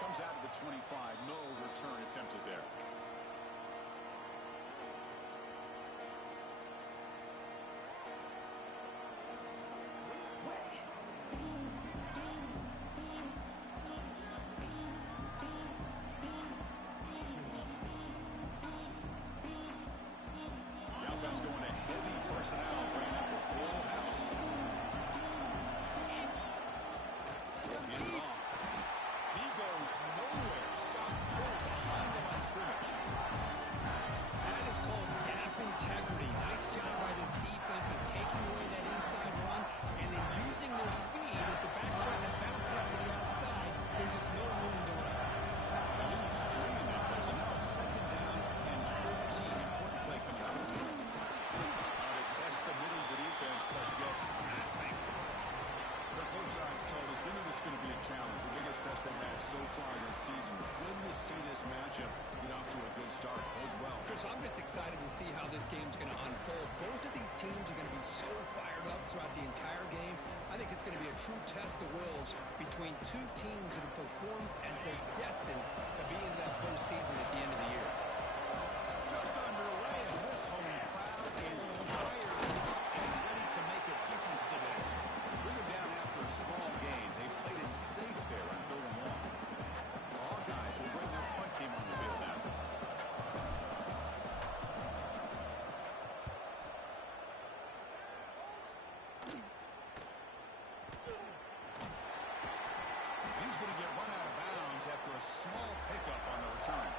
comes out of the 25. No return attempted there. Offense going to heavy personnel, bringing up the full house. Hand it off. He goes nowhere. Stop cold behind the line scrimmage. That is called gap integrity. Nice job by this defense of taking away that inside run and then using their speed as the back trying to bounce out to the outside. There's just no room to run. They lose 3 in that play, so now it's 2nd down and 13. Important play coming up. Test the middle of the defense, but get nothing. But both sides told us they knew this was going to be a challenge. The biggest test they've had so far this season. Good to see this matchup get off to a good start. Bodes well. Chris, I'm just excited to see how this game's going to unfold. Both of these teams are going to be so fired up throughout the entire game. I think it's going to be a true test of wills between two teams that have performed as they're destined to be in that postseason at the end of the year. Just underway, and this home crowd is fired and ready to make a difference today. Bring them down after a small game. They played it safe there on 3rd and long. All guys will bring their punt team on the field now. He's going to get run out of bounds after a small pickup on the return.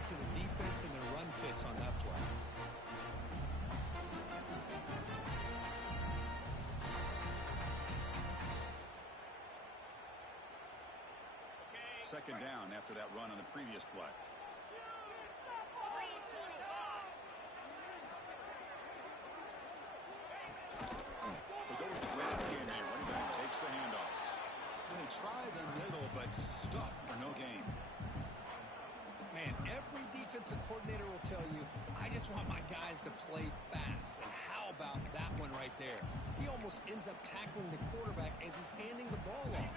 To the defense and their run fits on that play. 2nd down after that run on the previous play. They go with the ground game here. Running back takes the handoff. And they try the middle, but stuff for no gain. Man, every defensive coordinator will tell you, I just want my guys to play fast. And how about that one right there? He almost ends up tackling the quarterback as he's handing the ball off.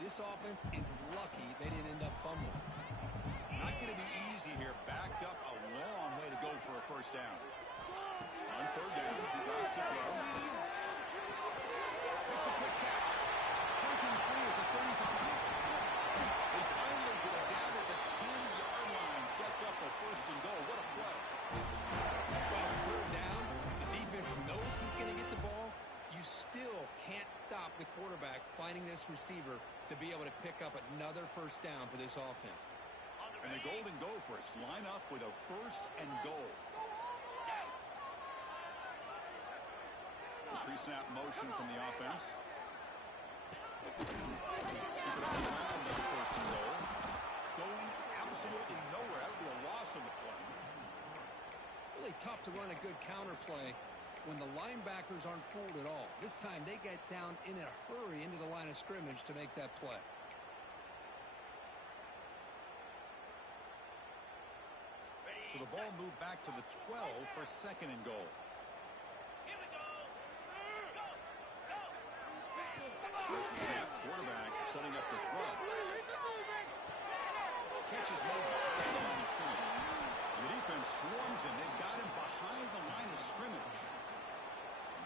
This offense is lucky they didn't end up fumbling. Not going to be easy here. Backed up a long way to go for a 1st down. On 3rd down, he drives to throw. Makes a quick catch. Breaking free at the 35. They finally get it down at the 10-yard line. Sets up a 1st and goal. What a play. Well, it's 3rd down. The defense knows he's going to get the ball. You still can't stop the quarterback finding this receiver to be able to pick up another 1st down for this offense. And the Golden Gophers line up with a 1st and goal. The pre-snap motion from the offense. Keep it on the ground on 1st and goal. Going absolutely nowhere. That would be a loss on the play. Really tough to run a good counter play when the linebackers aren't fooled at all. This time they get down in a hurry into the line of scrimmage to make that play. So the ball moved back to the 12 for 2nd and goal. Here we go. Go. There's the snap. Quarterback setting up the throw. Catch is made behind the line of scrimmage. And the defense swarms him. They've got him behind the line of scrimmage.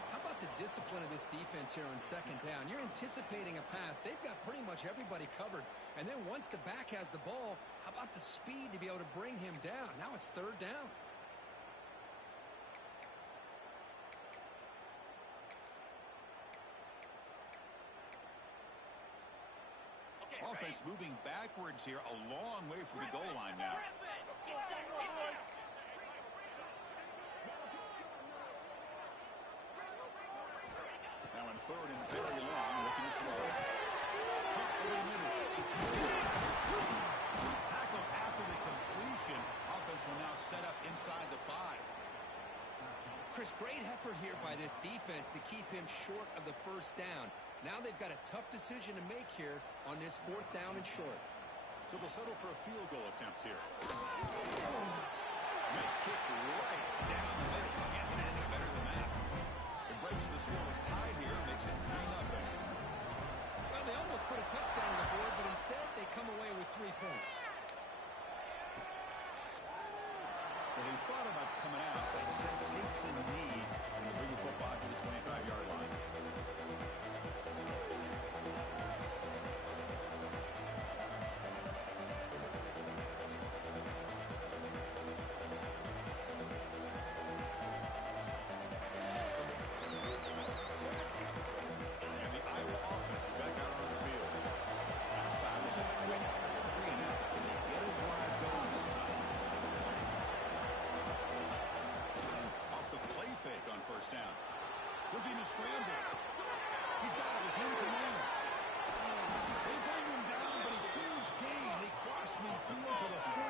How about the discipline of this defense here on 2nd down? You're anticipating a pass. They've got pretty much everybody covered. And then once the back has the ball, how about the speed to be able to bring him down? Now it's 3rd down. Offense moving backwards here, a long way from the goal line now. Now in 3rd and very long, looking to throw. Tackle after the completion. Offense will now set up inside the 5. Chris, great effort here by this defense to keep him short of the first down. Now they've got a tough decision to make here on this 4th down and short. So they'll settle for a field goal attempt here. Make kick right down the middle. Can't get any better than that. It breaks the scoreless tie here, makes it 3-0. Well, they almost put a touchdown on the board, but instead they come away with 3 points. Well, he thought about coming out, but instead takes a knee and will bring the football to the 25-yard line. And the Iowa offense is back out on the field. Last time was a quick 3-and-out. Can they get a drive going this time? Off the play fake on first down. Looking to scramble. He's got it with him to man. They bring him down, but a huge gain. They cross midfield to the 49.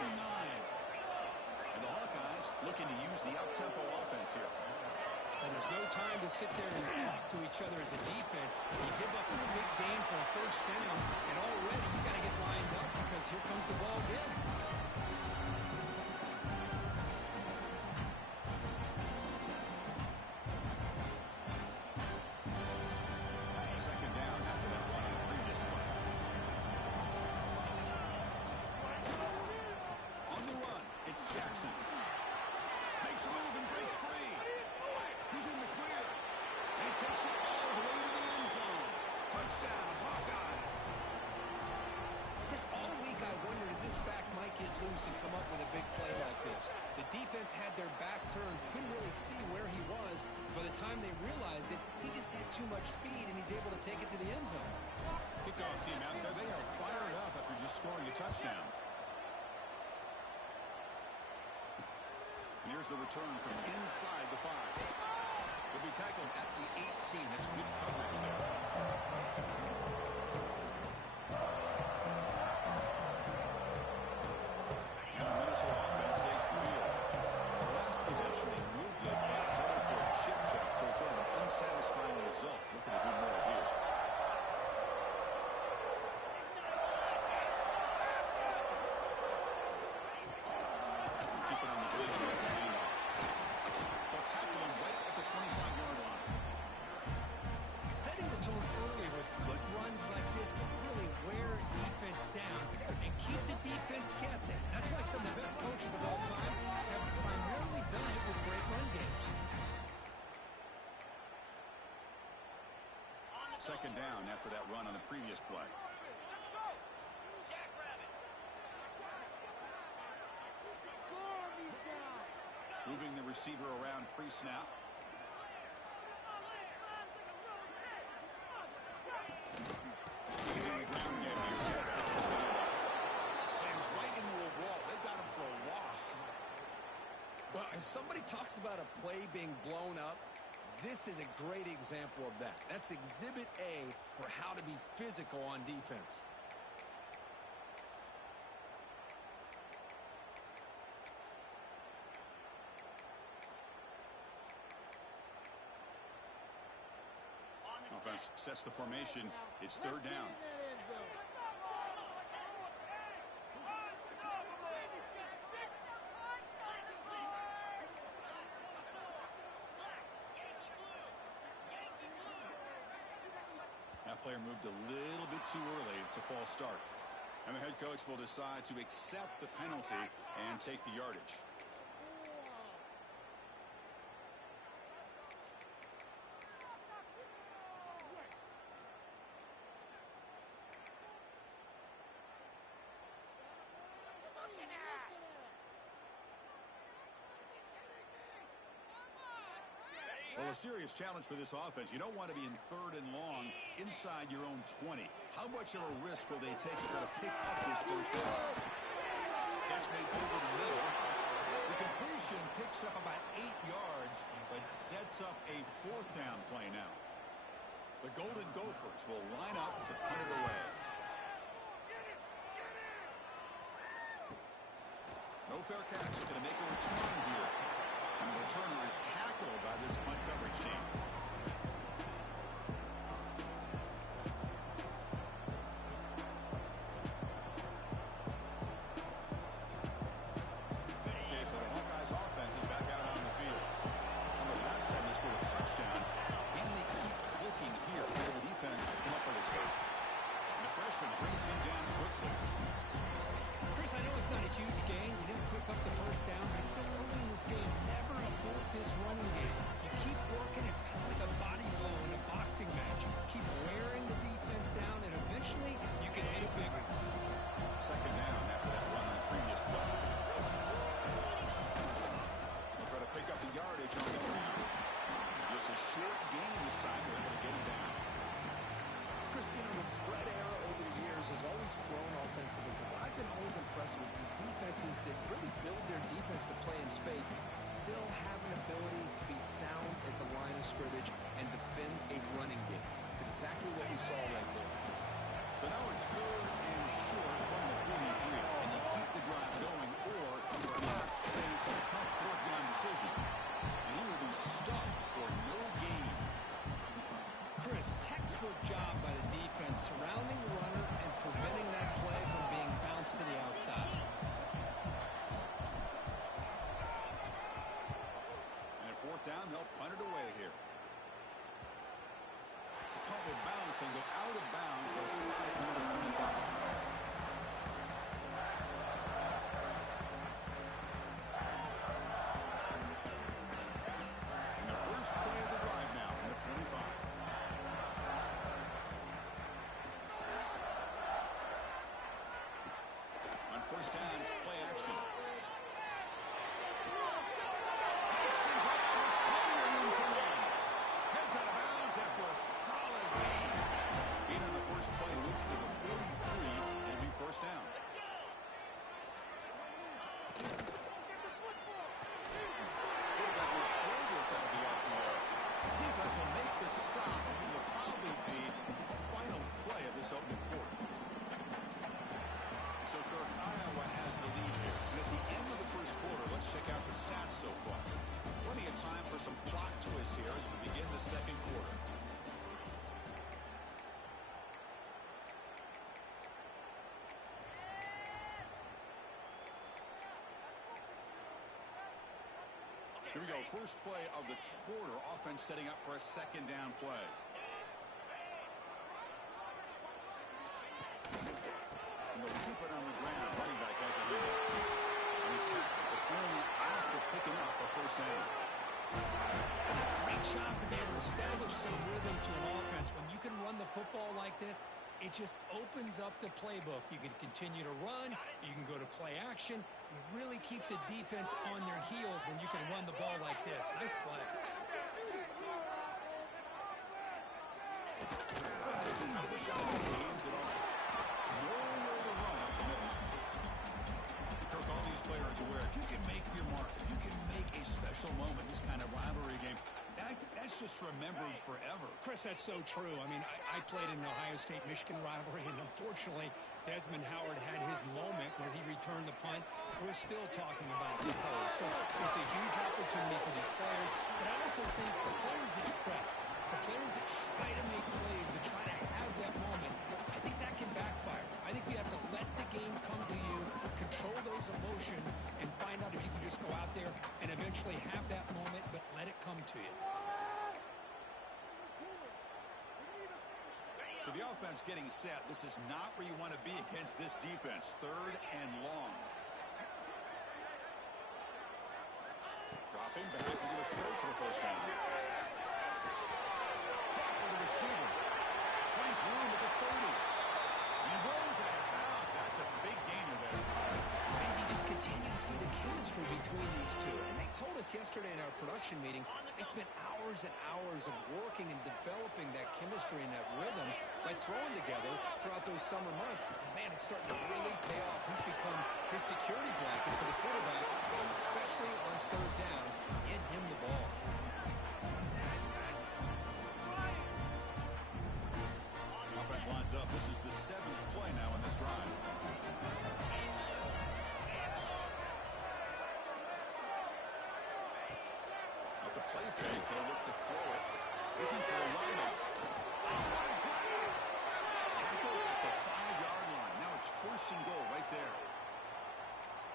And the Hawkeyes looking to use the up-tempo offense here. And there's no time to sit there and talk to each other as a defense. You give up a big gain for a first down, and already you got to get lined up because here comes the ball again. Second down after that run on the previous play. On the run, it's Jackson. Makes a move and breaks free. He's in the clear. And he takes it all the way to the end zone. Touchdown, Hawkeyes. Chris, all week I wondered if this back might get loose and come up with a big play like this. The defense had their back turned, couldn't really see where he was. By the time they realized it, he just had too much speed, and he's able to take it to the end zone. Kickoff team out there. They are fired up after just scoring a touchdown. And here's the return from inside the 5. He'll be tackled at the 18. That's good coverage there. And the Minnesota offense takes the field. The last possession, they moved good, but settled for a chip shot. So sort of an unsatisfying result. Looking to do more here. Keep it on the wing. There's a handoff. They'll tackle him right at the 25-yard line. Setting the tone early with good runs like this can really wear a defense down and keep the defense guessing. That's why some of the best coaches of all time have primarily done it with great run games. Second down after that run on the previous play. Moving the receiver around pre-snap. Using the ground game here. Slams right into a wall. They've got him for a loss. Well, if somebody talks about a play being blown up, this is a great example of that. That's exhibit A for how to be physical on defense. Offense sets the formation. It's third down. That player moved a little bit too early. It's a false start. And the head coach will decide to accept the penalty and take the yardage. Well, a serious challenge for this offense. You don't want to be in third and long inside your own 20. How much of a risk will they take to try to pick up this first down? Catch made over the middle. The completion picks up about 8 yards, but sets up a fourth down play now. The Golden Gophers will line up to punt it away. No fair catch. Going to make a return here. And the returner is tackled by this punt coverage team. Okay, so the Hawkeyes offense is back out on the field. Remember last time they scored a touchdown. Can they keep clicking here? Will the defense come up with a stop? And the freshman brings him down quickly. Chris, I know it's not a huge gain. You didn't pick up the first down, but still early in this game, never abort this running game. You keep working. It's kind of like a body blow in a boxing match. Keep wearing the defense down, and eventually you can hit a big one. Second down after that run on the previous play. They'll try to pick up the yardage on the ground. Just a short gain this time. They're able to get him down. Christina, the spread era over the years has always grown offensively, but I've been always impressed with the defenses that really build their defense to play in space, still have an ability to be sound at the line of scrimmage and defend a running game. It's exactly what we saw right there. So now it's third and short from the 43, and you keep the drive going, or perhaps face a tough fourth down decision. And he will be stuffed for no gain. Chris, textbook job by the defense surrounding the runner and preventing that play from being bounced to the outside. And at fourth down, they'll punt it away here. The punt will bounce and go out of bounds. They'll slide number 25. And the first play of the drive now from the 25. On first down, it's play action. Nicely hit with plenty of room to run. Heads out of bounds after a solid gain. Beat on the first play, moves to the 43, and be first down. Quarterback will throw this out of the RPO. Defense will make the stop, and it will probably be the final play of this opening quarter. So, Kirk, Iowa has the lead here. And at the end of the first quarter, let's check out the stats so far. Plenty of time for some plot twists here as we begin the second quarter. Here we go. First play of the quarter. Offense setting up for a second down play. And they'll keep it on the ground. Running back has a lead. And he's tackled, but only after picking up a first down. Great job to be able to establish some rhythm to an offense. When you can run the football like this, it just opens up the playbook. You can continue to run. You can go to play action. You really keep the defense on their heels when you can run the ball like this. Nice play. Out of the shot, gains it off. Nowhere to run up the middle. Kirk, all these players are aware, if you can make your mark, if you can make a special moment, this kind of rivalry game, that's just remembered forever. Chris, that's so true. I mean, I played in an Ohio State-Michigan rivalry, and unfortunately, Desmond Howard had his moment where he returned the punt. We're still talking about the players. So it's a huge opportunity for these players. But I also think the players that press, the players that try to make plays, that try to have that moment, I think that can backfire. I think you have to let the game come to you, control those emotions, and find out if you can just go out there and eventually have that moment, but let it come to you. So the offense getting set. This is not where you want to be against this defense. Third and long. Dropping back. We're going to throw for the first down. With the receiver. Finds room at the 30. And he runs out of bounds. That's a big gainer there. And you just continue to see the chemistry between these two. And they told us yesterday in our production meeting, they spent hours and hours of working and developing that chemistry and that rhythm by throwing together throughout those summer months. And man, it's starting to really pay off. He's become his security blanket for the quarterback, and especially on third down, get him the ball. Offense lines up. This is the 7th play now in this drive. play fake. He'll look to throw it. Looking for a runner. Tackle at the 5-yard line. Now it's first and goal right there.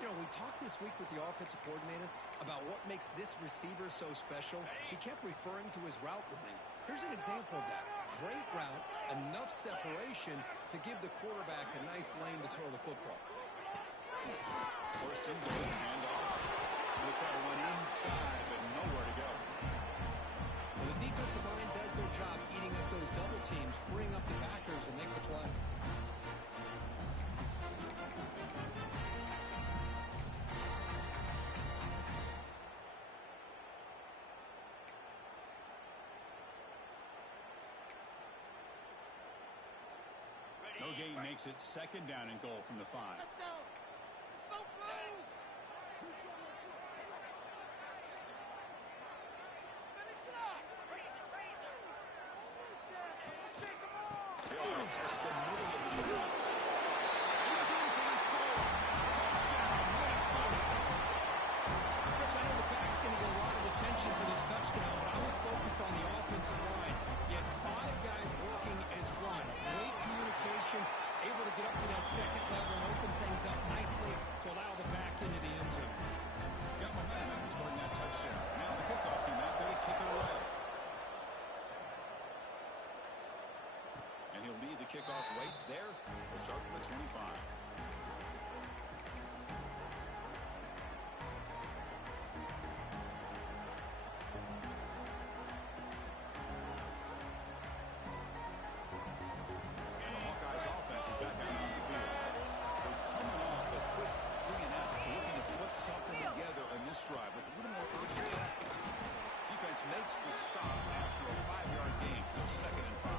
You know, we talked this week with the offensive coordinator about what makes this receiver so special. He kept referring to his route running. Here's an example of that. Great route, enough separation to give the quarterback a nice lane to throw the football. First and goal, handoff. We'll try to run inside, but nowhere to go. Well, the defensive line does their job eating up those double teams, freeing up the backers and make the play. No gain makes it second down and goal from the 5. Touchdown. It's so close. Finish it up. Razor. Shake them off. They all test the middle of the defense. He's in for the score. Touchdown, Minnesota. Chris, I know the back's going to get a lot of attention for this touchdown, but I was focused on the offensive line. You had 5 guys working as one. Great communication, able to get up to that second level and open things up nicely to allow the back into the end zone. Got momentum scoring that touchdown. Now the kickoff team out there to kick it away. And he'll lead the kickoff right there. We'll start from the 25. Drive with a little more urgency. Defense makes the stop after a 5-yard gain, so second and 5.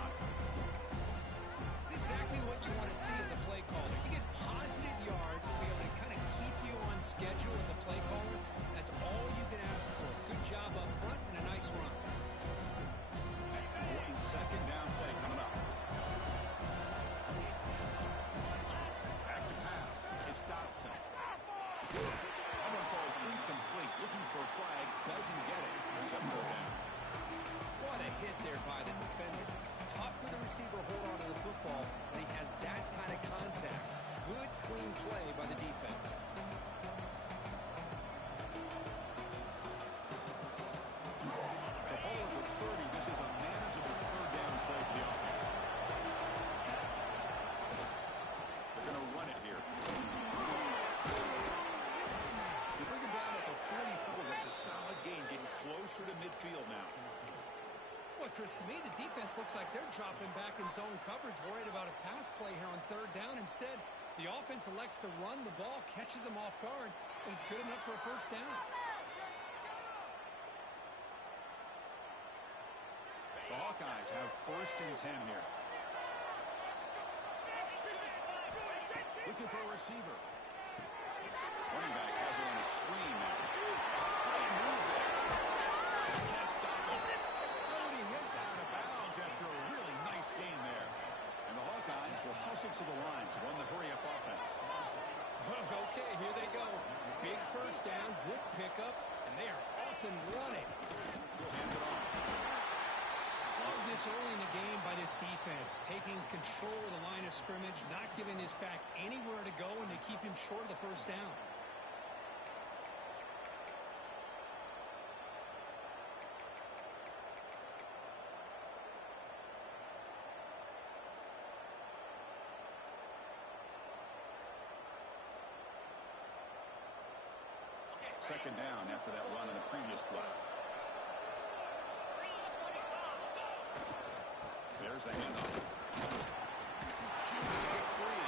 It's exactly what you want to see as a play caller. You get positive yards to be able to kind of keep you on schedule as a play caller. That's all you can ask for. Good job up front and a nice run. One second down play coming up. Back to pass. It's Dotson. Falls incomplete. Looking for a flag. Doesn't get it. Brings up third down. What a hit there by the defender. Tough for the receiver to hold on to the football, but he has that kind of contact. Good, clean play by the defense. So ball at the 30. This is a manageable third down play for the offense. They're going to run it here. That's a solid gain, getting closer to midfield now. Well, Chris, to me, the defense looks like they're dropping back in zone coverage, worried about a pass play here on third down. Instead, the offense elects to run the ball, catches them off guard, and it's good enough for a first down. The Hawkeyes have first and 10 here. Looking for a receiver. Running back has it on a screen now. Great move there. Can't stop him. Oh, he hits out of bounds after a really nice game there. And the Hawkeyes will hustle to the line to run the hurry-up offense. Okay, here they go. Big first down, good pickup, and they are off and running. He'll hand it off. Love this early in the game by this defense, taking control of the line of scrimmage, not giving this back anywhere to go, and they keep him short of the first down. Second down after that run in the previous play. There's the handoff. Shoots to get free.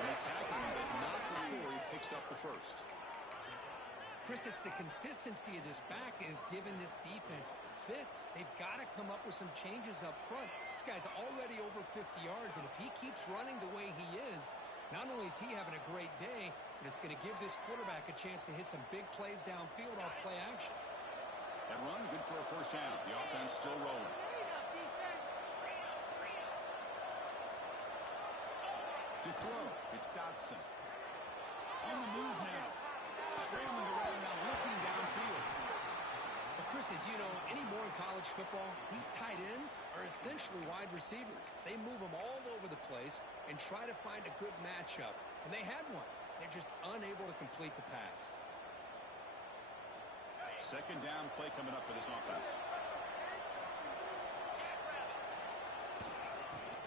And attacking him, but not before he picks up the first. Chris, it's the consistency of this back is giving this defense fits. They've got to come up with some changes up front. This guy's already over 50 yards, and if he keeps running the way he is, not only is he having a great day, but it's going to give this quarterback a chance to hit some big plays downfield off play action. That run, good for a first down. The offense still rolling. To throw, it's Dotson. On the move now. Scrambling around now, looking downfield. Well, Chris, as you know, anymore in college football, these tight ends are essentially wide receivers. They move them all over the place and try to find a good matchup. And they had one. They're just unable to complete the pass. Second down play coming up for this offense.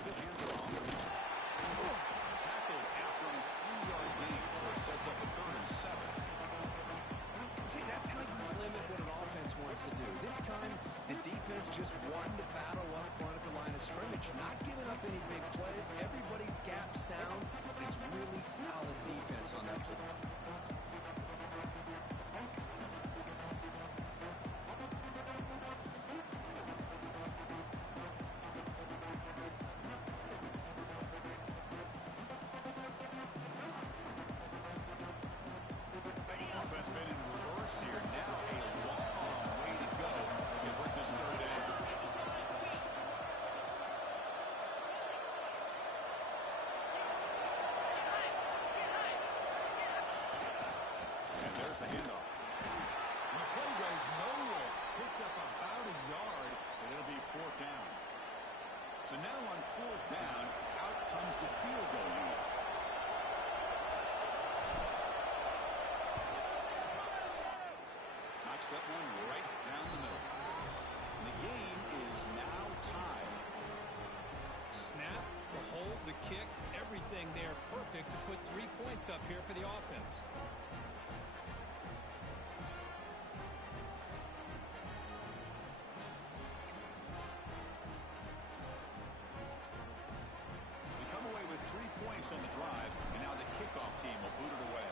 The handoff. Tackled after a 3-yard gain, so it sets up a 3rd and 7. See, that's how you limit what an offense wants to do. This time, the defense just won the battle up front at the line of scrimmage, not giving up any big plays. Everybody's gap sound. It's really solid defense on that play. Offense been in reverse here. Now a long way to go to convert this 3rd down. And there's the handoff. And the play goes nowhere. Picked up about a yard, and it'll be 4th down. So now on 4th down, out comes the field goal unit. Knocks that one right down the middle. And the game is now tied. Snap, the hold, the kick, everything there perfect to put 3 points up here for the offense. We come away with 3 points on the drive, and now the kickoff team will boot it away.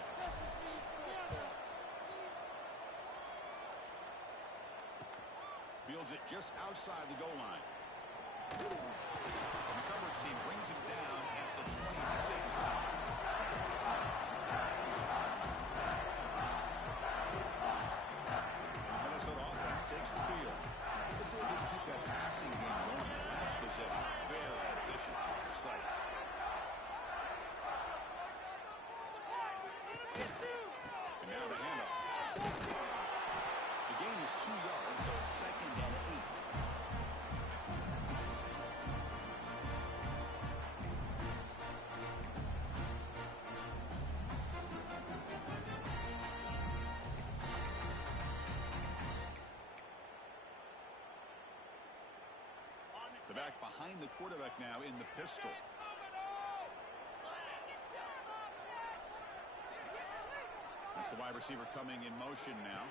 Fields it just outside the goal line. And the coverage team brings him down at the 26. Minnesota offense takes the field. Let's see if they can keep that passing game going. Last possession, very efficient and precise. And now the handoff. The gain is 2 yards, so it's 2nd and 8. The back behind the quarterback now in the pistol. That's the wide receiver coming in motion now.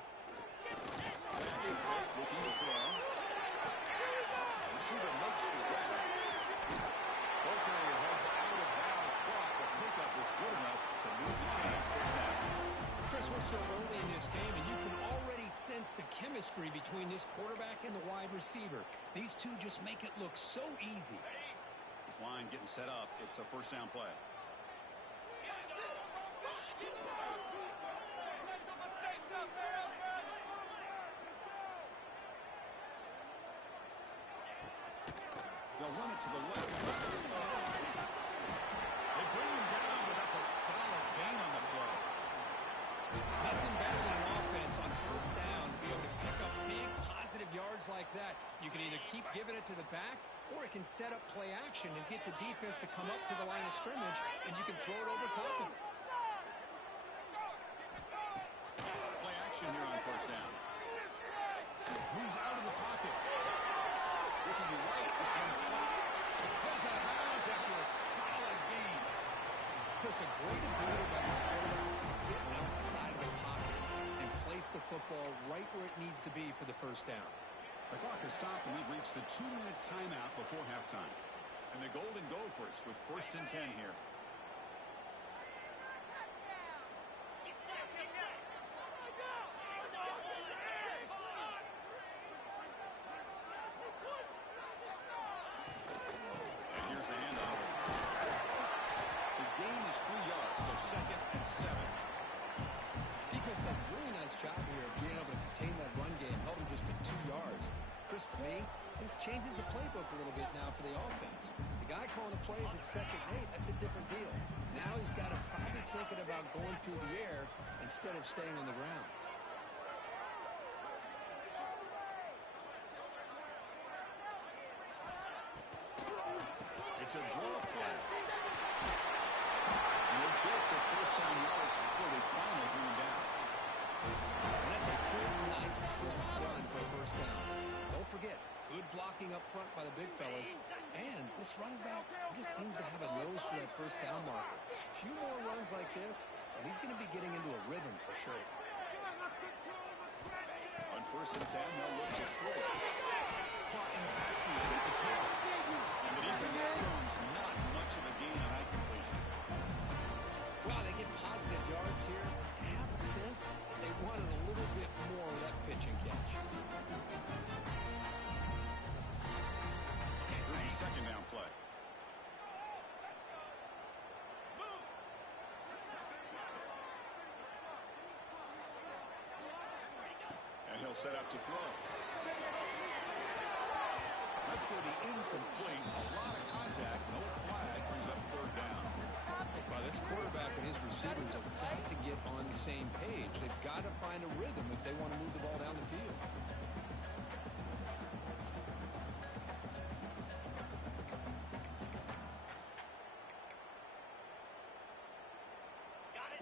Action fake, looking to throw. The receiver makes the grab. Ball carrier heads out of bounds, but the pickup was good enough to move the chains. First down. Chris, we're still early in this game, and you can already sense the chemistry between this quarterback and the wide receiver. These two just make it look so easy. This line getting set up. It's a first down play. They'll run it to the left. They bring him down, but that's a solid gain on the play. Nothing better than an offense on first down to be able to pick up big positive yards like that. You can either keep giving it to the back, or it can set up play action and get the defense to come up to the line of scrimmage, and you can throw it over top of it. Play action here on first down. Moves out of the pocket. Looking right, this one caught. Goes out of bounds after a solid gain. Chris, a great ability by this quarterback to get outside of the pocket and place the football right where it needs to be for the first down. The clock has stopped, and we've reached the 2-minute timeout before halftime. And the Golden Gophers with 1st and 10 here. And here's the handoff. The gain is 3 yards, so 2nd and 7. Defense does a really nice job here of being able to contain that run game, held him just to 2 yards. Chris, to me, this changes the playbook a little bit now for the offense. The guy calling the plays at 2nd and 8, that's a different deal. Now he's got to probably thinking about going through the air instead of staying on the ground. It's a draw play. And they'll get the first down yards before they finally bring him down. And that's a good, nice, crisp run for a first down. Don't forget, good blocking up front by the big fellas. And this running back, he just seems to have a nose for that first down marker. A few more runs like this, and he's going to be getting into a rhythm for sure. On 1st and 10, they'll look to throw it. Caught in the backfield. It's hit. And the defense storms not much of a gain on that completion. Well, they get positive yards here. I have a sense they wanted a little bit more of that pitch and catch. Here's the second down play. And he'll set up to throw. That's going to be incomplete. A lot of contact. No flag. Brings up 3rd down. Well, this quarterback and his receivers have got to get on the same page. They've got to find a rhythm if they want to move the ball down the field.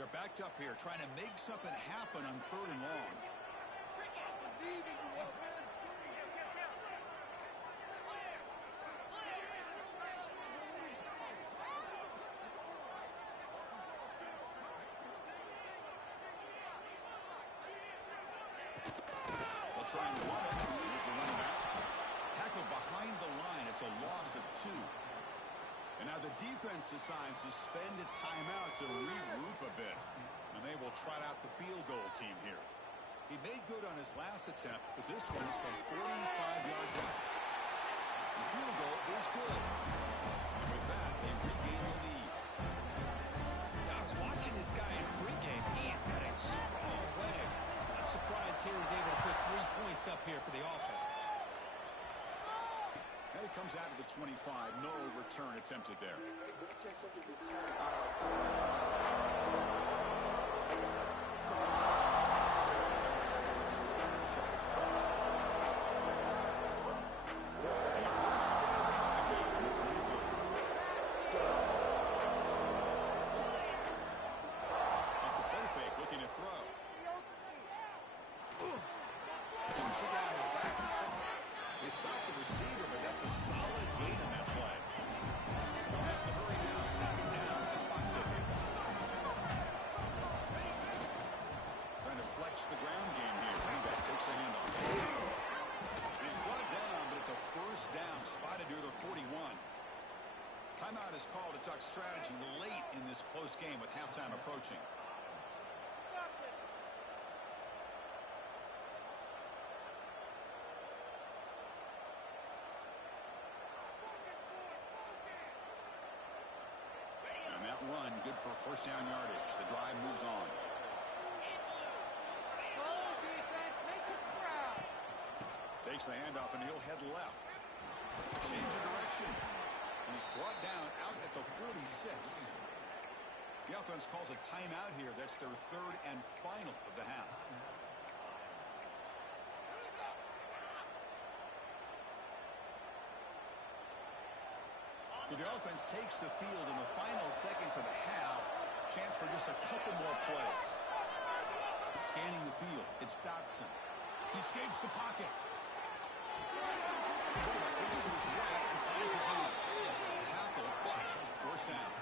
They're backed up here, trying to make something happen on 3rd and long. They'll try and run it. Here's the running back. Tackled behind the line. It's a loss of 2. And now the defense decides to spend a timeout to regroup a bit. And they will trot out the field goal team here. He made good on his last attempt, but this one is from 45 yards out. The field goal is good. And with that, they regain the lead. I was watching this guy in pregame. He's got a strong leg. I'm surprised here he's able to put 3 points up here for the offense. And it comes out of the 25. No return attempted there. The ground game here. Running back takes the handoff. He's brought down, but it's a first down, spotted near the 41. Timeout is called to talk strategy late in this close game with halftime approaching. And that run, good for first down yardage. The drive moves on. Takes the handoff, and he'll head left. Change of direction. And he's brought down out at the 46. The offense calls a timeout here. That's their 3rd and final of the half. So the offense takes the field in the final seconds of the half. Chance for just a couple more plays. Scanning the field, it's Dotson. He escapes the pocket. Looks to his right and finds his man. Tackle, but first down.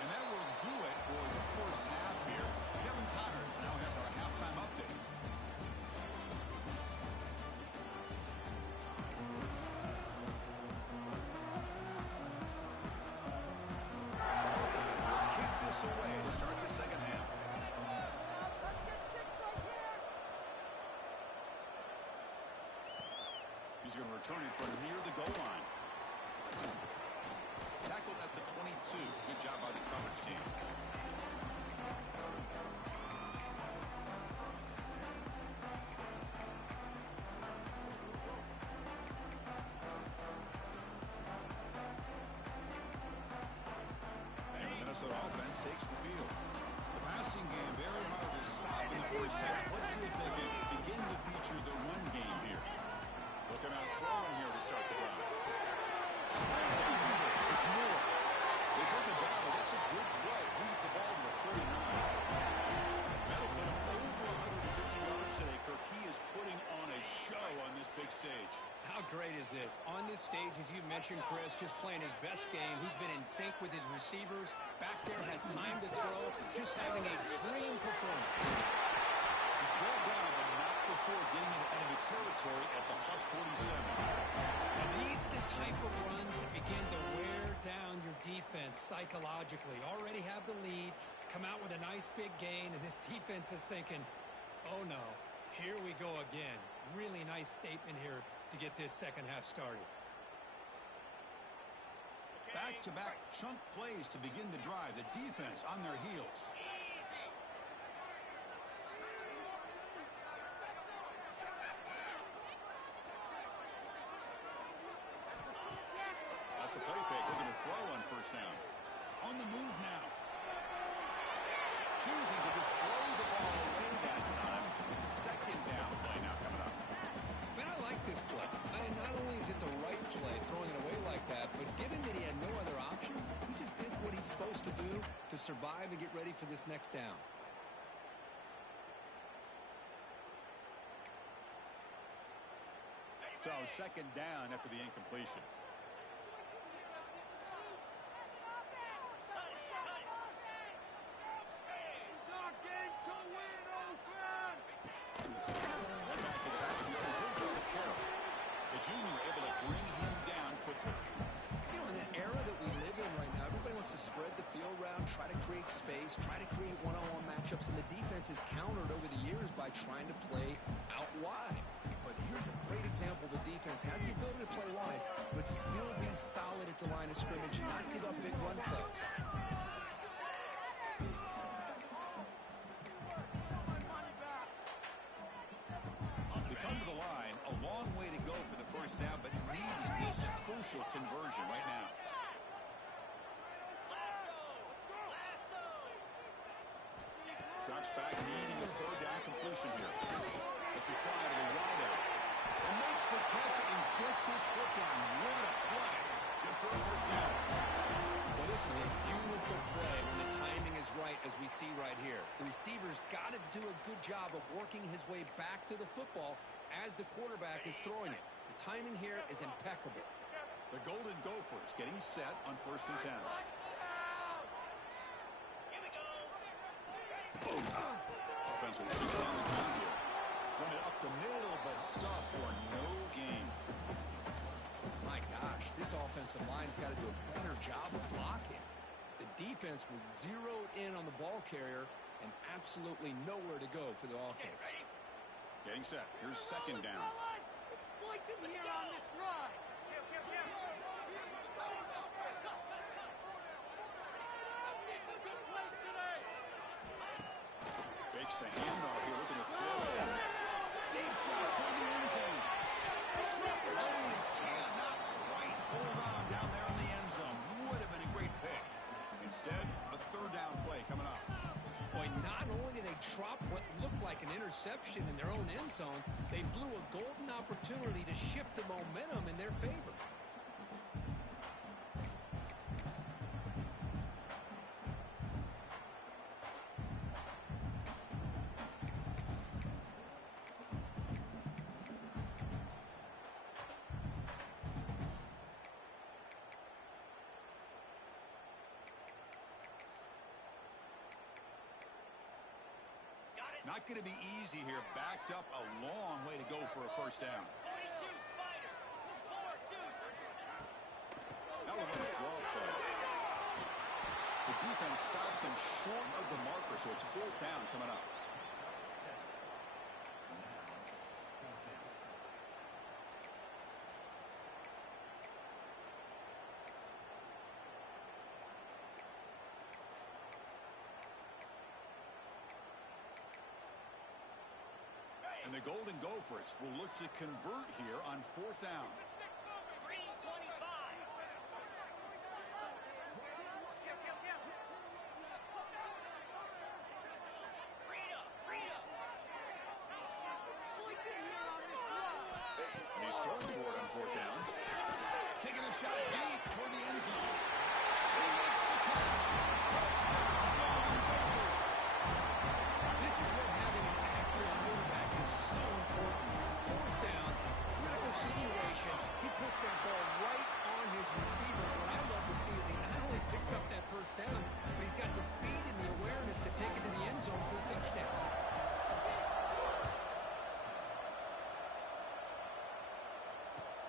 And that will do it for the first half here. Kevin Connors now has our halftime update. Hawkeyes will kick this away to start the second half. He's going to return it from near the goal line. Tackled at the 22. Good job by the coverage team. And the Minnesota offense takes the field. The passing game very hard to stop in the first half. Let's see if they can begin to feature the run game here. big stage. How great is this? On this stage, as you mentioned, Chris, just playing his best game. He's been in sync with his receivers. Back there, has time to throw. Just having a dream performance. He's brought down, but not before getting into enemy territory at the +47. And these are the type of runs that begin to wear down your defense psychologically. Already have the lead, come out with a nice big gain, and this defense is thinking, oh no, here we go again. Really nice statement here to get this second half started. Back-to-back chunk plays to begin the drive. The defense on their heels. Off the play fake, looking to throw on first down. On the move now. Choosing to just throw the ball away that time. Second down play now coming up. Man, I like this play. Not only is it the right play, throwing it away like that, but given that he had no other option, he just did what he's supposed to do to survive and get ready for this next down. So second down after the incompletion. Junior able to bring him down quickly. You know, in the era that we live in right now, everybody wants to spread the field around, try to create space, try to create one-on-one matchups, and the defense is countered over the years by trying to play out wide. But here's a great example. The defense has the ability to play wide, but still be solid at the line of scrimmage and not give up big run plays. Down, but needing this crucial conversion right now. Drops back, needing a third down completion here. It's a fly to the wideout. And makes the catch and gets his foot down. What a play. Good for a first down. Well, this is a beautiful play when the timing is right, as we see right here. The receiver's got to do a good job of working his way back to the football as the quarterback is throwing it. The timing here is impeccable. The Golden Gophers getting set on 1st and 10. Offensive keep on the ground here. Run it up the middle, but stop for no gain. My gosh, this offensive line's got to do a better job of blocking. The defense was zeroed in on the ball carrier and absolutely nowhere to go for the offense. Getting set. Here's second down. Here on this run. Fakes the handoff here, looking to throw. Deep shot toward the end zone. Only cannot quite hold on down there in the end zone. Would have been a great pick. Instead, a third down play coming up. Boy, not only did they drop what looked like an interception in their own end zone, they blew a golden opportunity to shift the momentum in their favor. Not going to be easy here. Backed up a long way to go for a first down. Now we're going to draw play. The defense stops him short of the marker, so it's 4th down coming up. And the Golden Gophers will look to convert here on 4th down. And he's throwing for it on 4th down. Taking a shot deep toward the end zone. He makes the catch. Touchdown, Golden Gophers. This is what having an accurate quarterback is so important. 4th down, critical that ball right on his receiver. What I love to see is he not only picks up that first down, but he's got the speed and the awareness to take it to the end zone for a touchdown.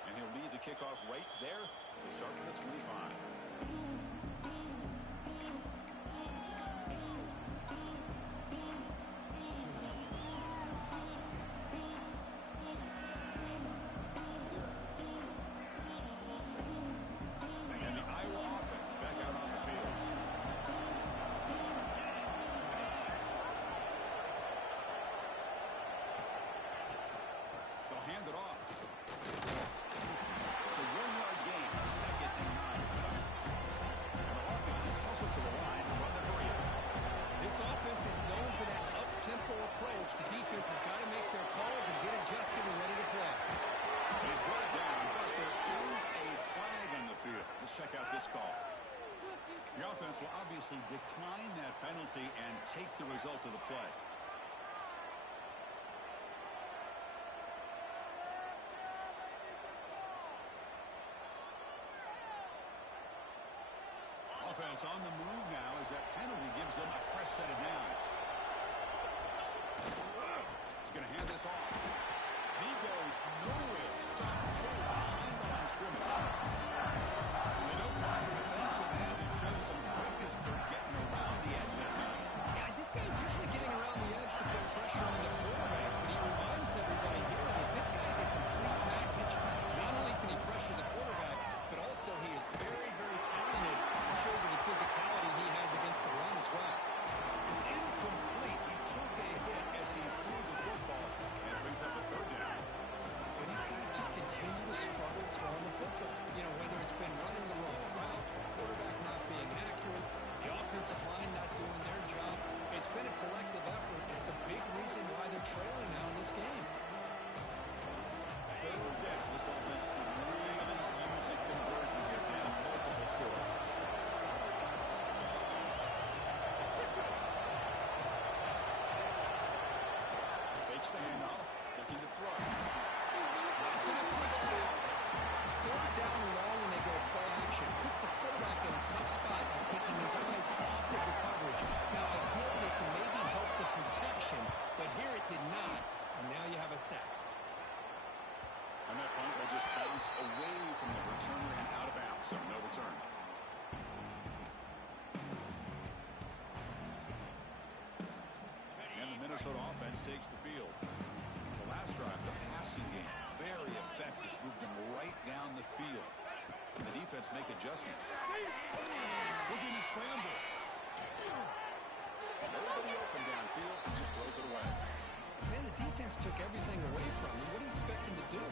And he'll lead the kickoff right there. They start from the 25. Hand it off. It's a 1-yard gain, 2nd and 9. And the Hawkeyes hustle to the line and run the three. This offense is known for that up-tempo approach. The defense has got to make their calls and get adjusted and ready to play. He's brought down, but there is a flag on the field. Let's check out this call. The offense will obviously decline that penalty and take the result of the play. Offense on the move now as that penalty gives them a fresh set of downs. He's going to hand this off. And he goes nowhere. Stop play behind the line of scrimmage. They don't want the defensive end and show some quickness for getting around the edge that time. Yeah, this guy's usually getting around the edge to put pressure on the quarterback, but he reminds everybody here that this guy's a complete package. Not only can he pressure the quarterback, but also he is very, very talented. It shows you the physicality he has against the run as well. It's incomplete. He took a hit as he threw the football and brings up a 3rd down. But these guys just continue to struggle throwing the football. You know, whether it's been running the wrong route, the quarterback not being accurate, the offensive line not doing their job. It's been a collective effort, and it's a big reason why they're trailing now in this game. 3rd down. This offense could really use a conversion here, down multiple scores. Fakes the handoff, looking to throw. It's in a quick save. 3rd down and long, and they go play action. Puts the quarterback in a tough spot by taking his eyes off of the coverage. Now, again, they can maybe help the protection, but here it did not, and now you have a sack. And that punt will just bounce away from the returner and out of bounds, so no return. And the Minnesota offense takes the field. The last drive, the passing game, very effective. Moved them right down the field. And the defense make adjustments. Looking to scramble. Nobody open downfield. He just throws it away. Man, the defense took everything away from him. What do you expect him to do?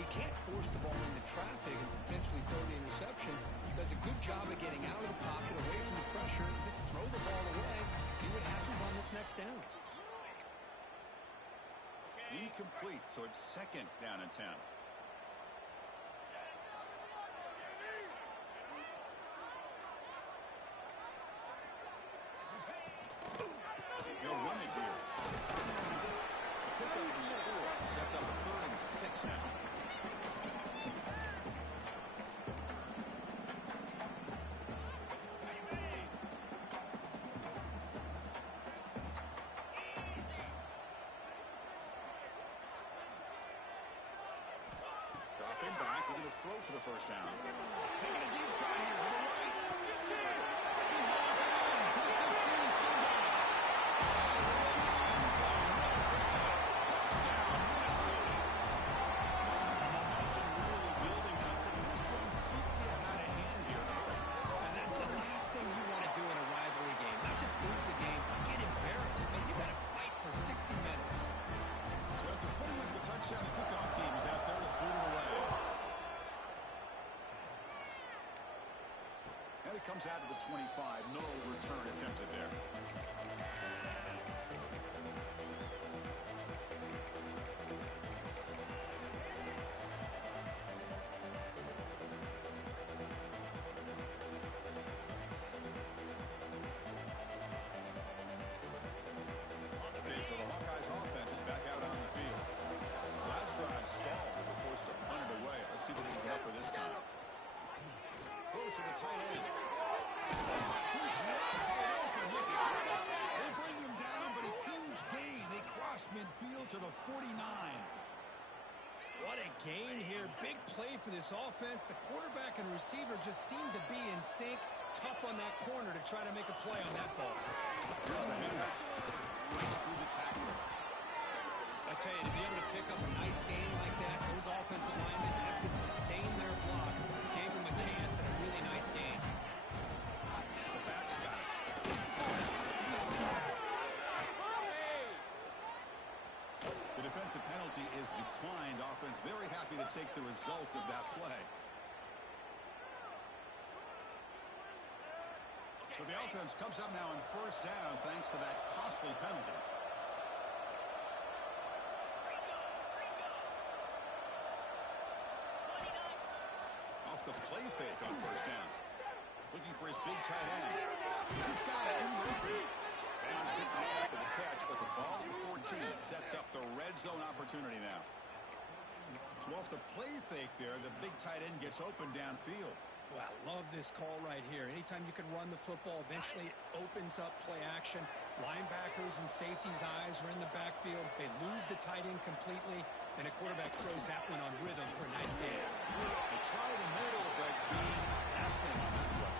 He can't force the ball into traffic and potentially throw the interception. He does a good job of getting out of the pocket, away from the pressure. Just throw the ball away. See what happens on this next down. Incomplete, so it's 2nd down and 10. They'll run it here. The pickup is 4. Sets up a 3rd and 6 now. Dropping back, looking to throw for the 1st down. Taking a deep shot here to the right. He hauls it in to the 15, still down. Touchdown, Minnesota. The momentum really building up from this one. Could get out of hand here. And that's the last thing you want to do in a rivalry game. Not just lose the game, but get embarrassed. Man, you got to fight for 60 minutes. So after putting up the touchdown, the kickoff team is out there to boot it away. And it comes out of the 25. No return attempted there. Okay, so the Hawkeyes offense is back out on the field. Last drive stalled. They were forced to punt it away. Let's see what we can get up with goes to the tight end. He's wide open. Look out. They bring him down, but a huge gain. They cross midfield to the 49. What a gain here. Big play for this offense. The quarterback and receiver just seem to be in sync. Tough on that corner to try to make a play on that ball. Here's the handoff. Breaks through the tackle. I tell you, to be able to pick up a nice gain like that, those offensive linemen have to sustain their blocks. Gave him a chance and a really nice gain. The back's got it. The defensive penalty is declined. Offense very happy to take the result of that play. So the offense comes up now on first down thanks to that costly penalty. Off the play fake on first down. Looking for his big tight end. He's got it in the open. Found quickly after the catch, but the ball at the 14 sets up the red zone opportunity now. So off the play fake there, the big tight end gets open downfield. Well, I love this call right here. Anytime you can run the football, eventually it opens up play action. Linebackers and safeties' eyes are in the backfield. They lose the tight end completely, and a quarterback throws that one on rhythm for a nice gain. They try the middle, but gain nothing on that play.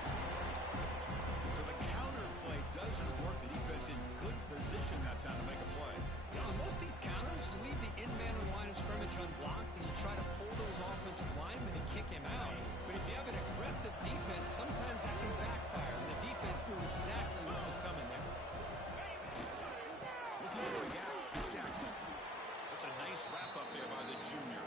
So the counter play doesn't work. The defense in good position that time to make a play. You know, on most of these counters, you leave the in-man on the line of scrimmage unblocked, and you try to pull those offensive linemen and kick him out. But if you have an aggressive defense, sometimes that can backfire, and the defense knew exactly what was coming there. Looking for a gap. It's Jackson. That's a nice wrap-up there by the junior.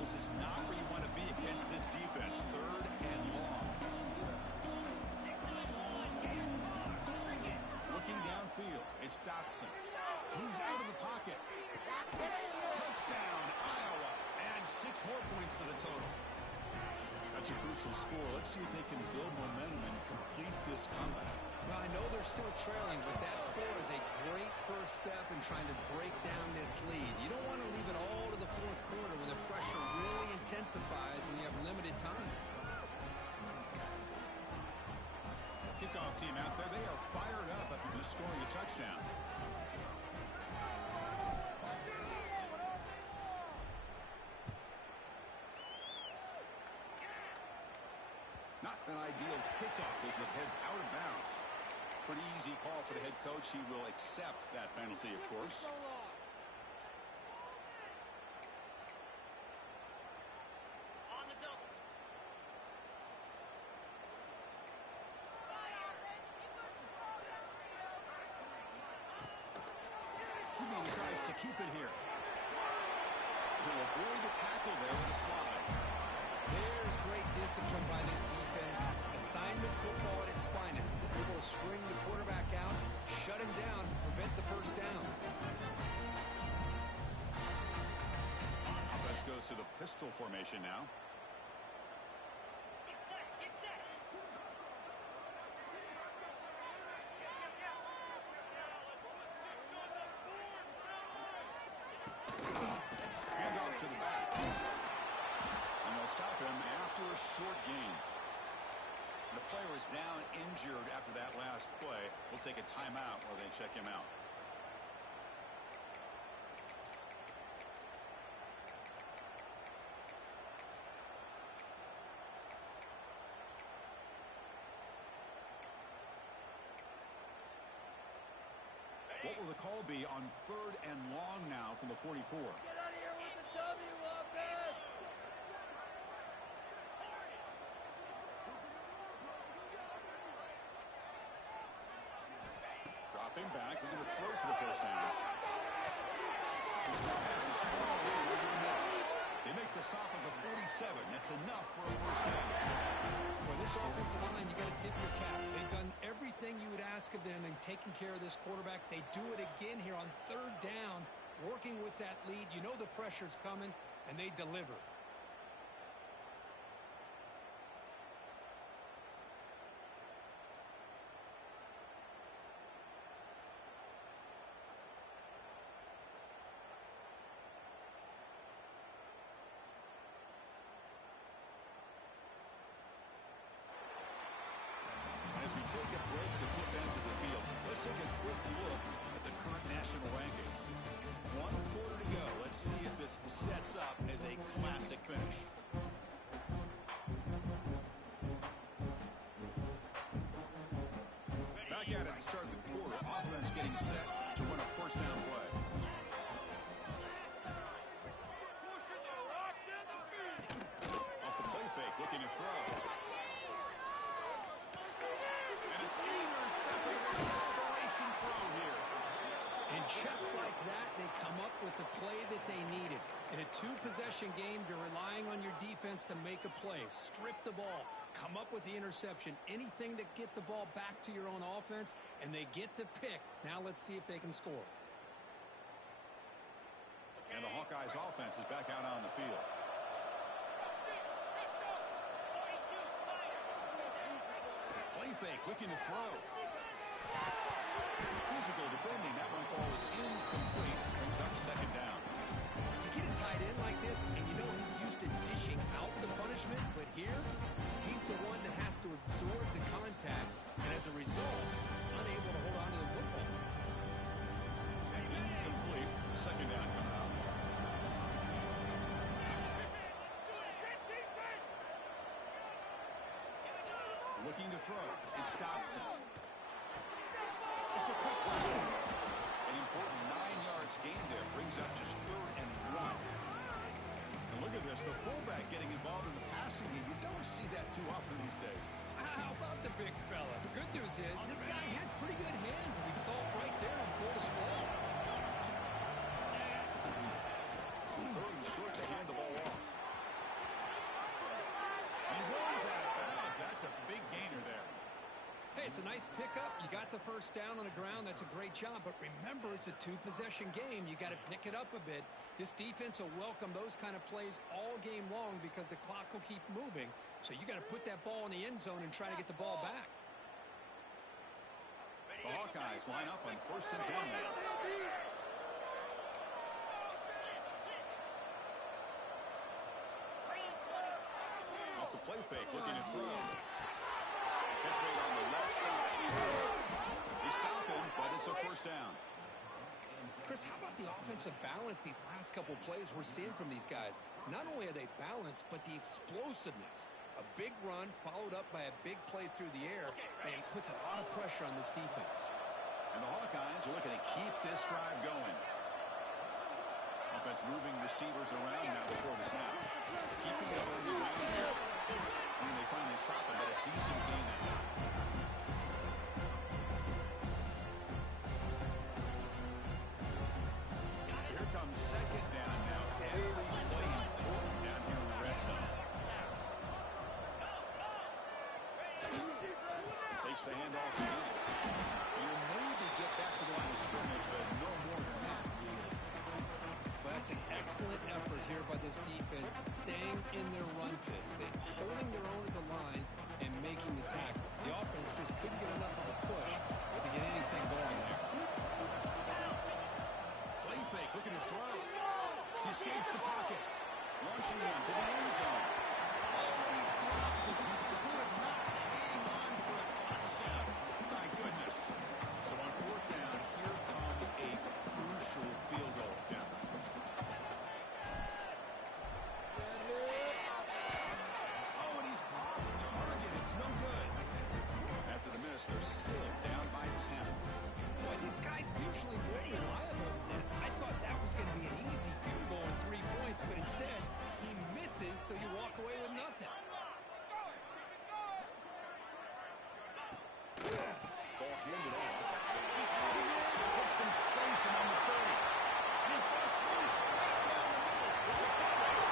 This is not where you want to be against this defense. Third and long. Looking downfield, it's Dotson. Moves out of the pocket. Touchdown, Iowa. And 6 more points to the total. That's a crucial score. Let's see if they can build momentum and complete this comeback. Well, I know they're still trailing, but that score is a great first step in trying to break down this lead. You don't want to leave it all to the fourth quarter when the pressure really intensifies and you have limited time. Kickoff team out there. They are fired up after just scoring a touchdown. Not an ideal kickoff as it heads out of bounds. Pretty easy call for the head coach. He will accept that penalty, of course. On the double. Kubo decides to keep it here. He'll avoid the tackle there with a slide. There's great discipline by this defense. Assignment football at its finest. Able to string the quarterback out, shut him down, prevent the first down. Offense goes to the pistol formation now. Get set. Get set. Hand off to the back. And they'll stop him after a short gain. The player is down injured after that last play. We'll take a timeout while they check him out. What will the call be on third and long now from the 44? Get out of here with the W, offense. Dropping back, looking to throw for the first down. Pass is all the way over the middle. They make the stop at the 47. That's enough for a first down. For this offensive line, you got to tip your cap. They've done everything you would ask of them in taking care of this quarterback. They do it again here on third down, working with that lead. You know the pressure's coming, and they deliver. As we take a break to flip into the field, let's take a quick look at the current national rankings. 1 quarter to go. Let's see if this sets up as a classic finish. Back at it to start the quarter. Offense getting set to run a first down play. Off the play fake, looking to throw. And just like that, they come up with the play that they needed. In a 2-possession game, you're relying on your defense to make a play, strip the ball, come up with the interception, anything to get the ball back to your own offense, and they get to pick. Now let's see if they can score. And the Hawkeyes offense is back out on the field. Play fake, looking to throw. Physical defending. That one falls incomplete. Brings up second down. You get a tight end like this, and you know he's used to dishing out the punishment, but here, he's the one that has to absorb the contact, and as a result, he's unable to hold on to the football. Incomplete. Second down coming up. Looking to throw. It's Dotson. It's a quick one. An important 9 yards gain there. Brings up just 3rd and 1. And look at this. The fullback getting involved in the passing game. You don't see that too often these days. How about the big fella? The good news is this guy has pretty good hands, and we saw it right there in full display. 3rd and short to hand the ball off. He runs out of bounds. That's a big gainer there. Hey, it's a nice pickup. You got the first down on the ground. That's a great job. But remember, it's a 2-possession game. You got to pick it up a bit. This defense will welcome those kind of plays all game long because the clock will keep moving. So you got to put that ball in the end zone and try to get the ball back. The Hawkeyes line up on 1st and 10. Off the play fake, looking to throw. Catch made on the left side. They stop him, but it's a first down. Chris, how about the offensive balance these last couple plays we're seeing from these guys? Not only are they balanced, but the explosiveness. A big run followed up by a big play through the air, and it puts a lot of pressure on this defense. And the Hawkeyes are looking to keep this drive going. Offense moving receivers around now before the snap. Keeping it on the ground here. And they finally stop it, but a decent gain that time. So here comes second down now. Every play important down here in the red zone. Takes the handoff again. You maybe get back to the line of scrimmage, but no more than that. But that's an excellent effort here by this defense, staying in their run fits. They're holding their own at the line and making the tackle. The offense just couldn't get enough of a push to get anything going there. Play fake, looking to throw. He escapes the pocket. Launching one to the end zone. Already dropped it. Could not hang on for a touchdown. My goodness. So on 4th down, here comes a crucial field goal attempt. Oh, and he's off target. It's no good. After the miss, they're still down by 10. Boy, these guys usually more reliable than this. I thought that was going to be an easy field goal and 3 points, but instead, he misses, so you walk away with nothing. Ball handed off. Puts some space on the 30. And he busts loose right down the middle. It's a pass.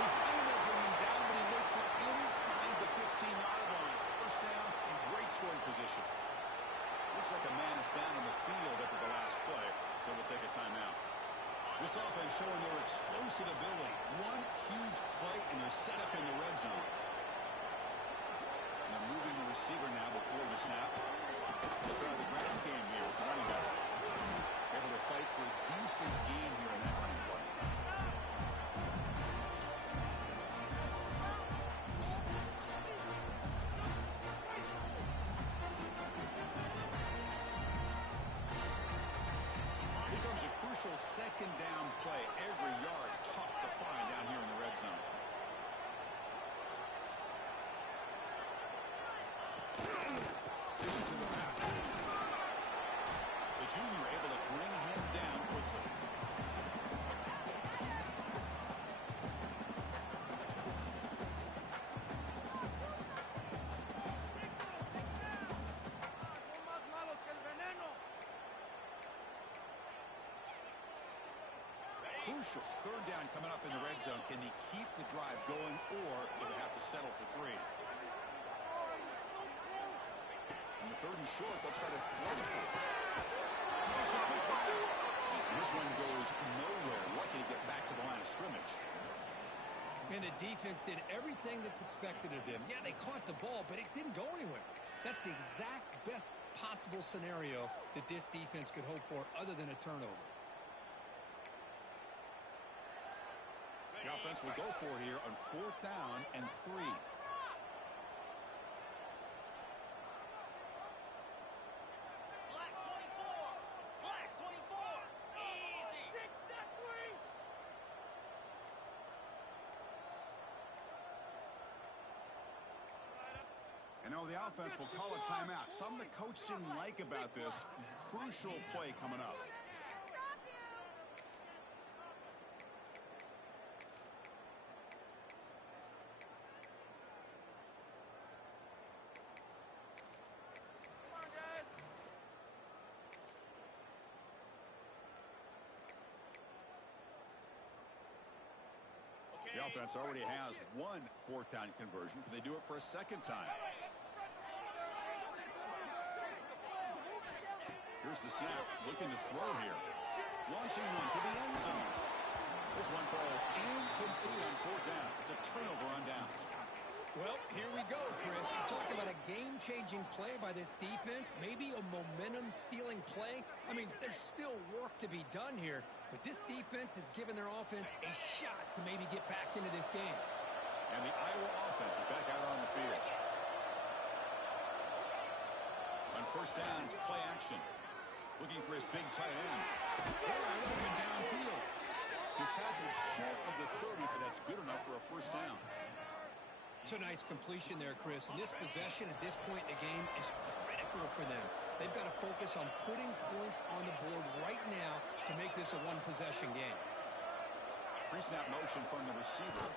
They finally bring him down, but he makes it inside the 15-yard line. First down in great scoring position. Looks like a man is down on the field after the last play, so we'll take a timeout. This offense showing their explosive ability. One huge play, and they're set up in the red zone. They're moving the receiver now before the snap. They'll try the ground game here with the running back. Able to fight for a decent gain here in that running play. Here comes a crucial second down play. Every yard tough to find down here in the red zone. To the pass. The junior able to bring him down quickly. Crucial third down coming up in the red zone. Can they keep the drive going, or do they have to settle for 3? On the 3rd and short, they'll try to throw for it. That's a quick ball. This one goes nowhere. Lucky to get back to the line of scrimmage. And the defense did everything that's expected of them. Yeah, they caught the ball, but it didn't go anywhere. That's the exact best possible scenario that this defense could hope for other than a turnover. The offense will go for it here on 4th down and 3. Black 24. Black 24. Easy. 6, not 3. And now the offense will call a timeout. Something the coach didn't like about this. Crucial play coming up. The offense already has one 4th down conversion. Can they do it for a second time? Here's the snap. Looking to throw here. Launching one to the end zone. This one falls incomplete on 4th down. It's a turnover on downs. Well, here we go, Chris. You talk about a game-changing play by this defense, maybe a momentum-stealing play. I mean, there's still work to be done here, but this defense has given their offense a shot to maybe get back into this game. And the Iowa offense is back out on the field. On 1st down, it's play action. Looking for his big tight end. Wide open downfield. He's tackled short of the 30, but that's good enough for a 1st down. It's a nice completion there, Chris. And this possession at this point in the game is critical for them. They've got to focus on putting points on the board right now to make this a one-possession game. Pre-snap motion from the receiver.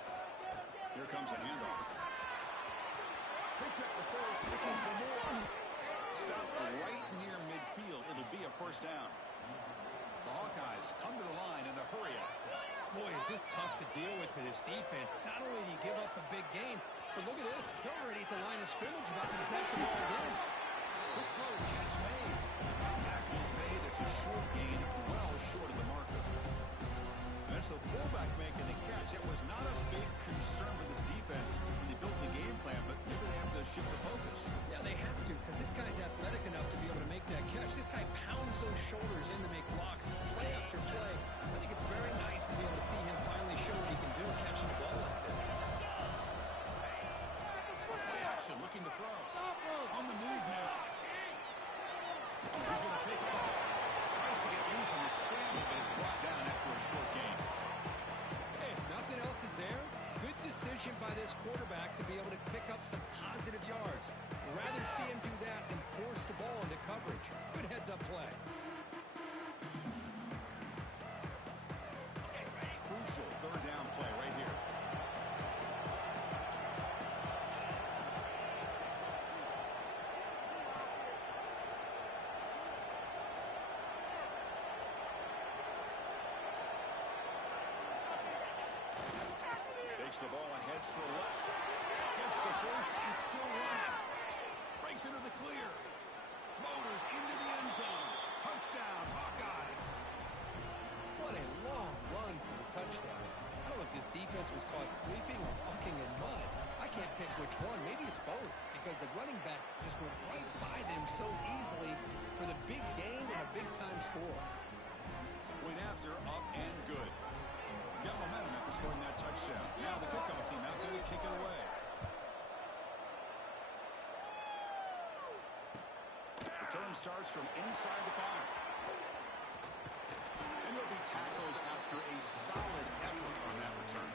Here comes a handoff. Picks up the first, looking for more. Stop right near midfield. It'll be a 1st down. The Hawkeyes come to the line in the hurry-up. Boy, is this tough to deal with for this defense. Not only do you give up a big game, but look at this. They're already at the line of scrimmage about to snap the ball again. Good throw, catch made. Tackle's made. It's a short gain, well short of the marker. That's the fullback making the catch. It was not a big concern for this defense when they built the game plan, but maybe they have to shift the focus. Yeah, they have to, because this guy's athletic enough to be able to make that catch. This guy pounds those shoulders in to make blocks play after play. I think it's very nice to be able to see him finally show what he can do catching the ball like this. Play action, looking to throw. On the move now. He's going to take off. Tries to get loose on the scramble, but is brought down after a short gain. Hey, if nothing else is there, good decision by this quarterback to be able to pick up some positive yards. Rather see him do that than force the ball into coverage. Good heads-up play. Crucial 3rd down play right here. Takes the ball and heads to the left. Gets the first and still running. Breaks into the clear. Motors into the end zone. Touchdown, Hawkeyes. What a long run for the touchdown. I don't know if this defense was caught sleeping or walking in mud. I can't pick which one. Maybe it's both, because the running back just went right by them so easily for the big gain and a big-time score. Went after, up, and good. Got momentum after scoring that touchdown. Now the kickoff team out there to kick it away. Return starts from inside the 5. And he'll be tackled after a solid effort on that return.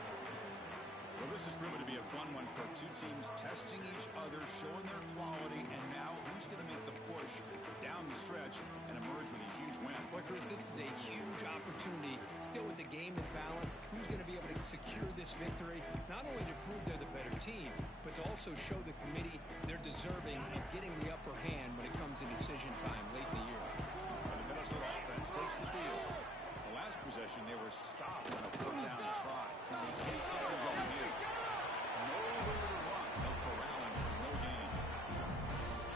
Well, this has proven to be a fun one for two teams testing each other, showing their quality, and now who's going to make the push down the stretch and emerge with a huge win. Well, Chris, this is a huge opportunity. Still with the game in balance, who's going to be able to secure this victory, not only to prove they're the better team, but to also show the committee they're deserving of getting the upper hand when it comes to decision time late in the year. And the Minnesota offense takes the field. The last possession, they were stopped on a fourth-down try. In second going in. Nowhere to run. No corralling for no gain.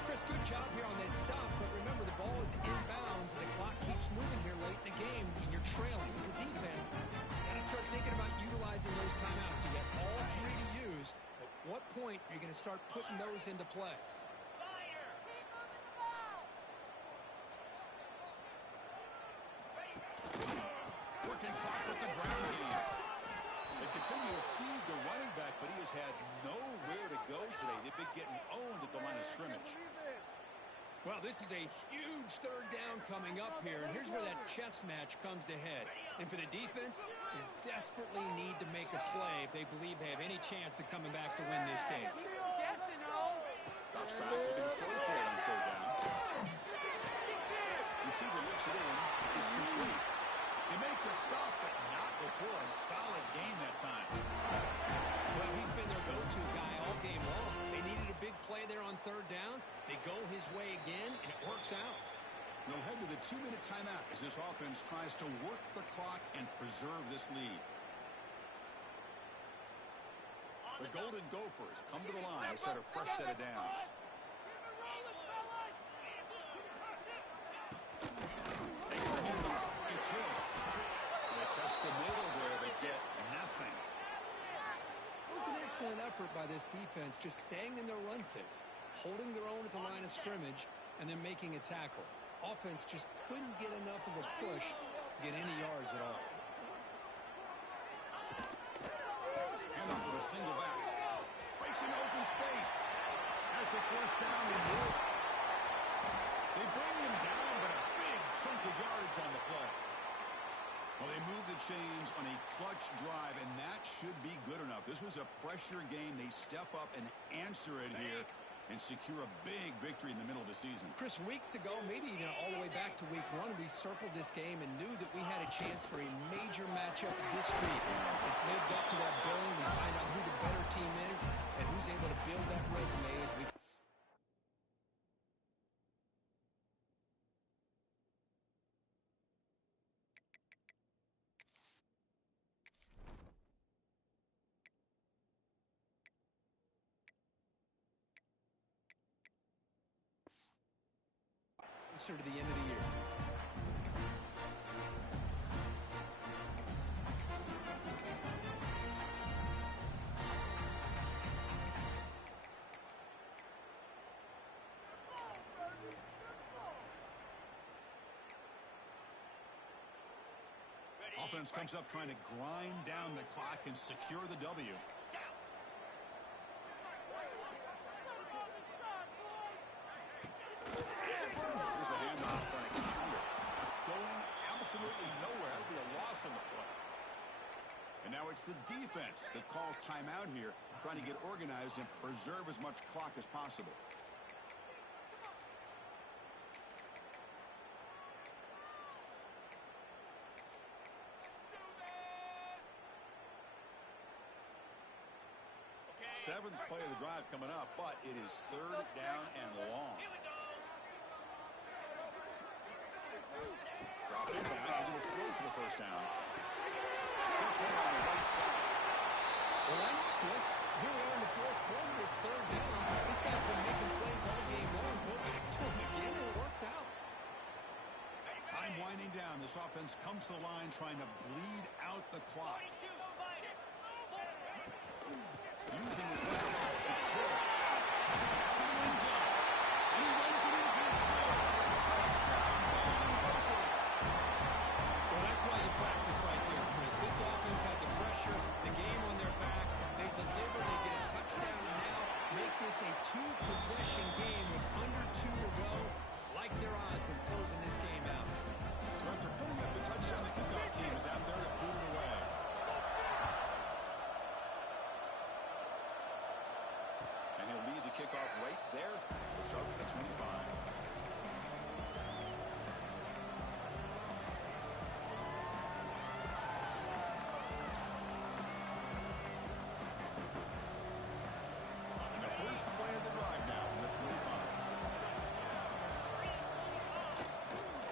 Chris, good job here on that stop, but remember the ball is inbounds and the clock keeps moving here late in the game and you're trailing. As a defense, you got to start thinking about utilizing those timeouts. You got all 3 to use. At what point are you going to start putting those into play? Working clock with the ground game. They continue to feed the running back, but he has had nowhere to go today. They've been getting owned at the line of scrimmage. Well, this is a huge third down coming up here, and here's where that chess match comes to head. And for the defense, they desperately need to make a play if they believe they have any chance of coming back to win this game. Drops back, looking to throw for it on third down. Receiver looks it in. It's complete. They make the stop, but not before a solid gain that time. Well, he's been their go-to guy all game long. They needed a big play there on third down. They go his way again, and it works out. They'll head to the 2-minute timeout as this offense tries to work the clock and preserve this lead. The Golden Gophers come to the line to start a fresh set of downs. Takes the handoff. It's hit. They test the middle there, but get nothing. It was an excellent effort by this defense, just staying in their run fits, holding their own at the line of scrimmage, and then making a tackle. Offense just couldn't get enough of a push to get any yards at all. Handoff with a single back. Breaks into open space. Has the first down and more. They bring him down, but a big chunk of yards on the play. Well, they move the chains on a clutch drive, and that should be good enough. This was a pressure game. They step up and answer it here and secure a big victory in the middle of the season. Chris, weeks ago, maybe even all the way back to week 1, we circled this game and knew that we had a chance for a major matchup this week. It lived up to that billing. We find out who the better team is and who's able to build that resume as we closer to the end of the year. Offense comes up trying to grind down the clock and secure the W. Here's the handoff on a counter. Going absolutely nowhere. That would be a loss on the play. And now it's the defense that calls timeout here, trying to get organized and preserve as much clock as possible. Seventh play of the drive coming up, but it is third down and long. Dropping back, they're going to throw for the first down. First one on the right side. Well, I know, Chris. Here we are in the fourth quarter. It's third down. This guy's been making plays all game long. Go back to him again, and it works out. Time winding down. This offense comes to the line trying to bleed out the clock. 22, Spider. Using his left arm. It's Hill. Has it back to the end zone. And he runs it in for the score. Touchdown, Golden Gophers. Well, that's why you practice right there, Chris. This offense had the pressure, the game on their back. They deliver, they get a touchdown, and now make this a two-possession game with under 2 to go. Like their odds of closing this game out. So after putting up the touchdown, the kickoff team is out there to put it away. And he'll lead the kickoff right there. We'll start with the 25. And the first play of the drive now from the 25.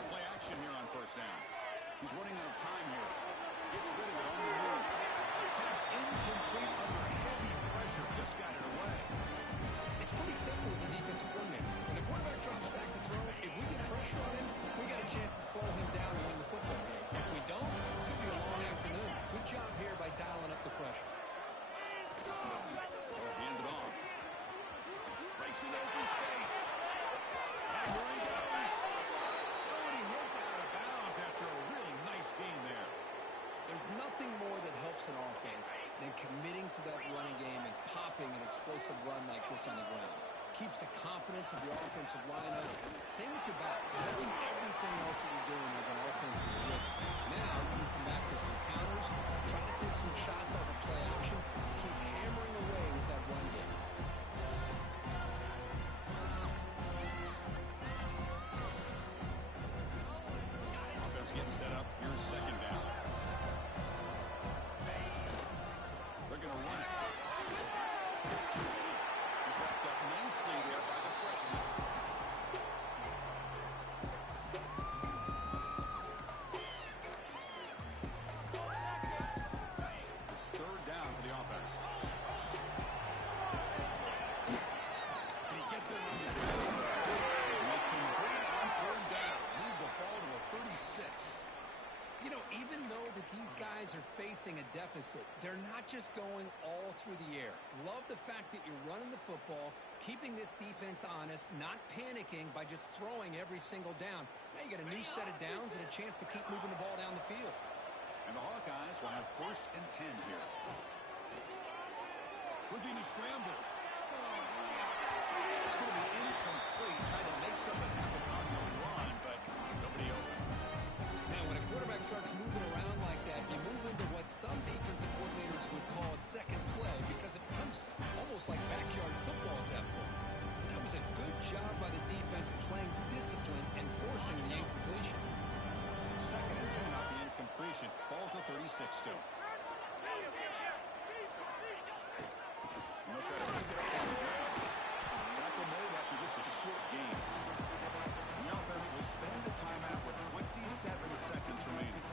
Play action here on first down. He's running out of time here. Gets rid of it on the move. Pass incomplete under heavy pressure. Just got it away. It's pretty simple as a defensive coordinator. When the quarterback drops back to throw, if we get pressure on him, we got a chance to slow him down and win the football game. If we don't, it could be a long afternoon. Good job here by dialing up the pressure. Hand it off. Breaks into open space. And here he goes. Oh, and he hits it out of bounds after a really nice game there. There's nothing more that helps an offense than committing to that running game and popping an explosive run like this on the ground. Keeps the confidence of the offensive lineup. Same with your back. It helps everything else that you're doing as an offensive unit. Now you can come back with some counters, try to take some shots off of play action, keep hammering away with that run game. Offense getting set up. Here's second down. They're going to run it. He's wrapped up nicely there by the freshman. It's third down for the offense. Can he get there on the ground? And they convert it on third down. Move the ball to the 36. You know, even though that these guys are facing a deficit, they're not just going all through the air. Love the fact that you're running the football, keeping this defense honest, not panicking by just throwing every single down. Now you got a new set of downs and a chance to keep moving the ball down the field. And the Hawkeyes will have first and 10 here. Looking to scramble. It's going to be incomplete. Trying to make something happen on the run, but nobody open. Now, when a quarterback starts moving around like that, you move into what some defensive coordinators would call a second play because it becomes almost like backyard football at that point. That was a good job by the defense playing discipline and forcing the incompletion. Second and 10 off the incompletion. Ball to 36 still. And they'll try to pick it up on the ground. Tackle made after just a short game. And the offense will spend the timeout with 27 seconds remaining.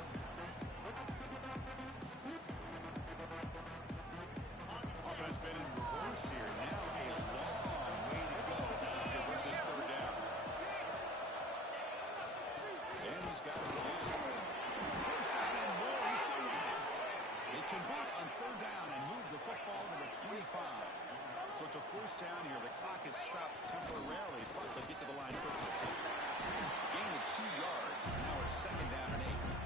Offense been in reverse here. Now a long way to go to convert this third down. And he's got it again. First down and more. He's still running. They convert on third down and move the football to the 25. So it's a first down here. The clock is stopped temporarily, but they get to the line quickly. Gain of 2 yards. Now it's second down and 8.